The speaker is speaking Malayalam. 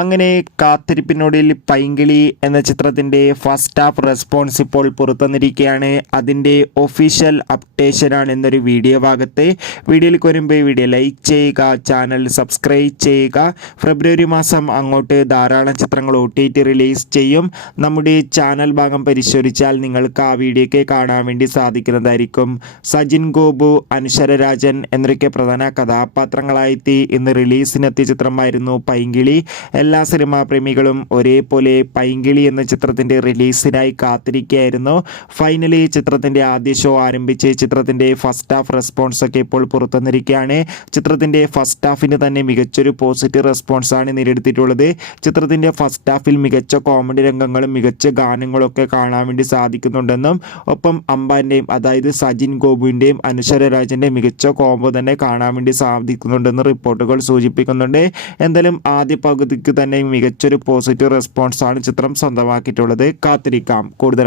അങ്ങനെ കാത്തിരിപ്പിനൊടുവിൽ പൈങ്കിളി എന്ന ചിത്രത്തിൻ്റെ ഫസ്റ്റ് ഹാഫ് റെസ്പോൺസ് ഇപ്പോൾ പുറത്തുവന്നിരിക്കുകയാണ്. അതിൻ്റെ ഒഫീഷ്യൽ അപ്ഡേഷനാണ് എന്നൊരു വീഡിയോ ഭാഗത്ത്. വീഡിയോയിലേക്ക് വരുമ്പോൾ വീഡിയോ ലൈക്ക് ചെയ്യുക, ചാനൽ സബ്സ്ക്രൈബ് ചെയ്യുക. ഫെബ്രുവരി മാസം അങ്ങോട്ട് ധാരാളം ചിത്രങ്ങൾ OTT റിലീസ് ചെയ്യും. നമ്മുടെ ചാനൽ ഭാഗം പരിശോധിച്ചാൽ നിങ്ങൾക്ക് ആ വീഡിയോയ്ക്ക് കാണാൻ വേണ്ടി സാധിക്കുന്നതായിരിക്കും. സജിൻ ഗോപു, അനശ്വര രാജൻ എന്നൊക്കെ പ്രധാന കഥാപാത്രങ്ങളായെത്തി ഇന്ന് റിലീസിനെത്തിയ ചിത്രമായിരുന്നു പൈങ്കിളി. എല്ലാ സിനിമാ പ്രേമികളും ഒരേപോലെ പൈങ്കിളി എന്ന ചിത്രത്തിൻ്റെ റിലീസിനായി കാത്തിരിക്കുകയായിരുന്നു. ഫൈനലി ചിത്രത്തിൻ്റെ ആദ്യ ഷോ ആരംഭിച്ച് ചിത്രത്തിൻ്റെ ഫസ്റ്റ് ഹാഫ് റെസ്പോൺസ് ഒക്കെ ഇപ്പോൾ പുറത്തുവന്നിരിക്കുകയാണ്. ചിത്രത്തിൻ്റെ ഫസ്റ്റ് ഹാഫിന് തന്നെ മികച്ചൊരു പോസിറ്റീവ് റെസ്പോൺസാണ് നേടിയെടുത്തിട്ടുള്ളത്. ചിത്രത്തിൻ്റെ ഫസ്റ്റ് ഹാഫിൽ മികച്ച കോമഡി രംഗങ്ങളും മികച്ച ഗാനങ്ങളൊക്കെ കാണാൻ വേണ്ടി സാധിക്കുന്നുണ്ടെന്നും ഒപ്പം അമ്പാൻ്റെയും അതായത് സജിൻ ഗോപുവിൻ്റെയും അനശ്വര രാജൻ്റെയും മികച്ച കോംബോ തന്നെ കാണാൻ വേണ്ടി സാധിക്കുന്നുണ്ടെന്ന് റിപ്പോർട്ടുകൾ സൂചിപ്പിക്കുന്നുണ്ട്. എന്തായാലും ആദ്യ പകുതിക്ക് തന്നെ മികച്ചൊരു പോസിറ്റീവ് റെസ്പോൺസാണ് ചിത്രം സ്വന്തമാക്കിയിട്ടുള്ളത്. കാത്തിരിക്കാം കൂടുതൽ